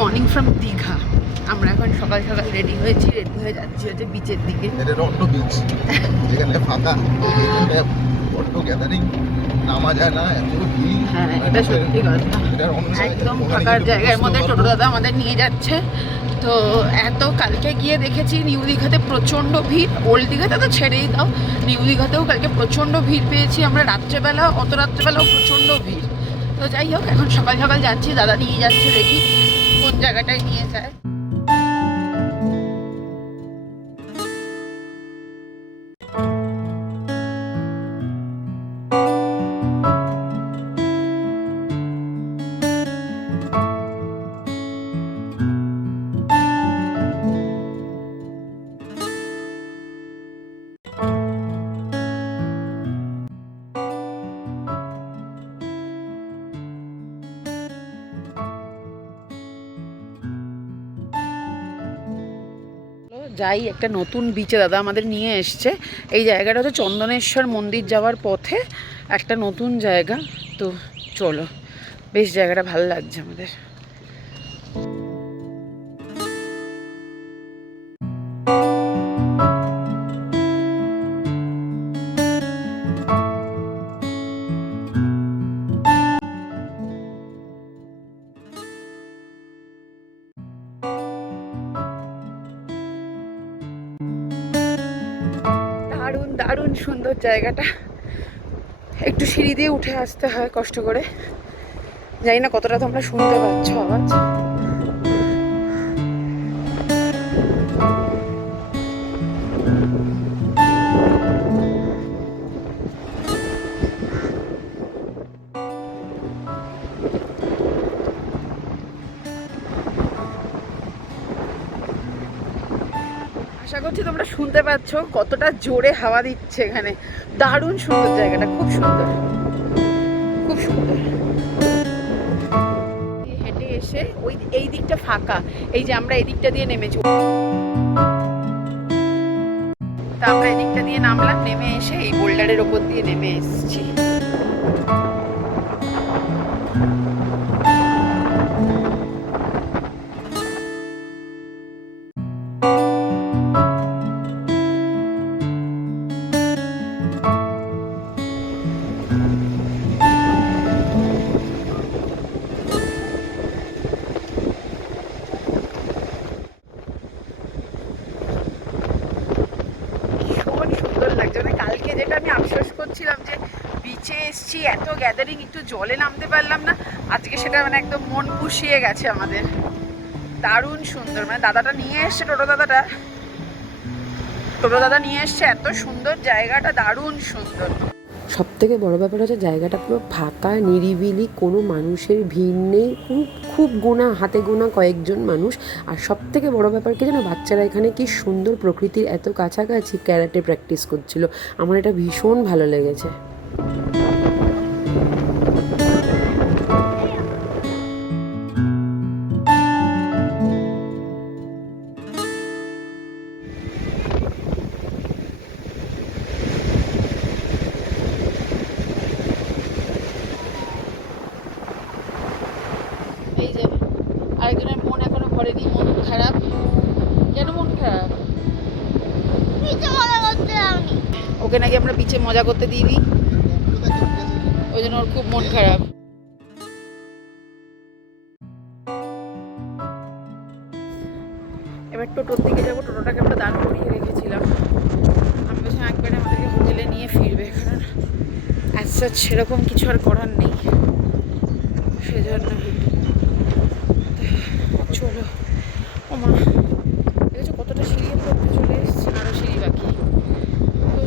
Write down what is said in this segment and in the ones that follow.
Morning from Digha. আমরা এখন সকাল সকাল রেডি হয়ে যাচ্ছি হচ্ছে বিচের দিকে। এটা রন্ড বিচ, যেখানে ফাঁকা, বড্ড গ্যাদারিং, নামা যায় না, এত ভিড়। হ্যাঁ, এটা সত্যি কথা। একদম ফাঁকার জায়গার মধ্যে টোটো দাদা আমাদের নিয়ে যাচ্ছে। তো এত কালকে গিয়ে দেখেছি নিউ দীঘাতে প্রচণ্ড ভিড়, ওল্ড দীঘাতে তো ছেড়েই দাও, নিউ দীঘাতেও কালকে প্রচণ্ড ভিড় পেয়েছি আমরা। রাত্রেবেলাও প্রচণ্ড ভিড়। তো যাই হোক, এখন সকাল সকাল যাচ্ছি, দাদা নিয়ে যাচ্ছে, দেখি কোন জায়গাটায় নিয়ে যায়। যাই, একটা নতুন বিচে দাদা আমাদের নিয়ে এসছে। এই জায়গাটা হচ্ছে চন্দনেশ্বর মন্দির যাওয়ার পথে একটা নতুন জায়গা। তো চলো, বেশ জায়গাটা ভালো লাগছে আমাদের। দারুণ দারুণ সুন্দর জায়গাটা। একটু সিঁড়ি দিয়ে উঠে আসতে হয় কষ্ট করে। জানি না কতটা তোমরা শুনতে পাচ্ছ আওয়াজ। আশা করছি তোমরা শুনতে পাচ্ছ কতটা জোরে হাওয়া দিচ্ছে এখানে। দারুণ সুন্দর জায়গাটা, খুব সুন্দর, খুব সুন্দর। হেঁটে এসে এই দিকটা ফাঁকা, এই যে আমরা এই দিকটা দিয়ে নেমেছি, তা আমরা এদিকটা দিয়ে নামলাম, নেমে এসে এই বোল্ডারের ওপর দিয়ে নেমে এসেছি। কালকে যেটা আমি আফসোস করছিলাম যে বিচে এসছি, এত গ্যাদারিং, একটু জলে নামতে পারলাম না, আজকে সেটা মানে একদম মন পুষিয়ে গেছে আমাদের। দারুণ সুন্দর, মানে দাদাটা নিয়ে এসছে, টোটো দাদা নিয়ে এসছে, এত সুন্দর জায়গাটা, দারুণ সুন্দর। সব থেকে বড়ো ব্যাপার হচ্ছে জায়গাটা পুরো ফাঁকা, নিরিবিলি, কোনো মানুষের ভিড় নেই, খুব গোনা, হাতে গোনা কয়েকজন মানুষ। আর সব থেকে বড়ো ব্যাপার কি জানো, বাচ্চারা এখানে কি সুন্দর প্রকৃতির এত কাছাকাছি ক্যারাটে প্র্যাকটিস করছিল। আমার এটা ভীষণ ভালো লেগেছে। এই যে আরেকজনের মন এখনো ভরেনি, মন খারাপ। কেন মন খারাপ? ওকে নাকি আমরা বিচে মজা করতে দিইনি, ওই জন্য ওর খুব মন খারাপ। এবার টোটোর দিকে যাবো, টোটোটাকে আমরা দাঁড় করিয়ে রেখেছিলাম। আমি বলছি একবারে আমাদেরকে হোটেলে নিয়ে ফিরবে, কারণ অ্যাজ সেরকম কিছু আর করার নেই, সেজন্য। চলো, ও মা, দেখেছো কতটা সিঁড়ির মধ্যে চলে এসেছি, আরও সিঁড়ি বাকি। তো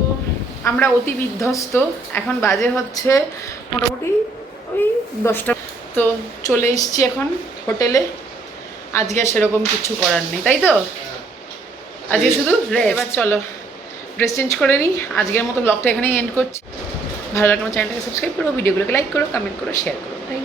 আমরা অতি বিধ্বস্ত, এখন বাজে হচ্ছে মোটামুটি ওই 10টা। তো চলে এসেছি এখন হোটেলে। আজকে আর সেরকম কিছু করার নেই, তাই তো? আজকে শুধু এবার চলো ড্রেস চেঞ্জ করে নিই। আজকের মতো ব্লগটা এখানেই এন্ড করছি। ভালো লাগলে আমার চ্যানেলটাকে সাবস্ক্রাইব করো, ভিডিওগুলোকে লাইক করো, কমেন্ট করো, শেয়ার করো। বাই।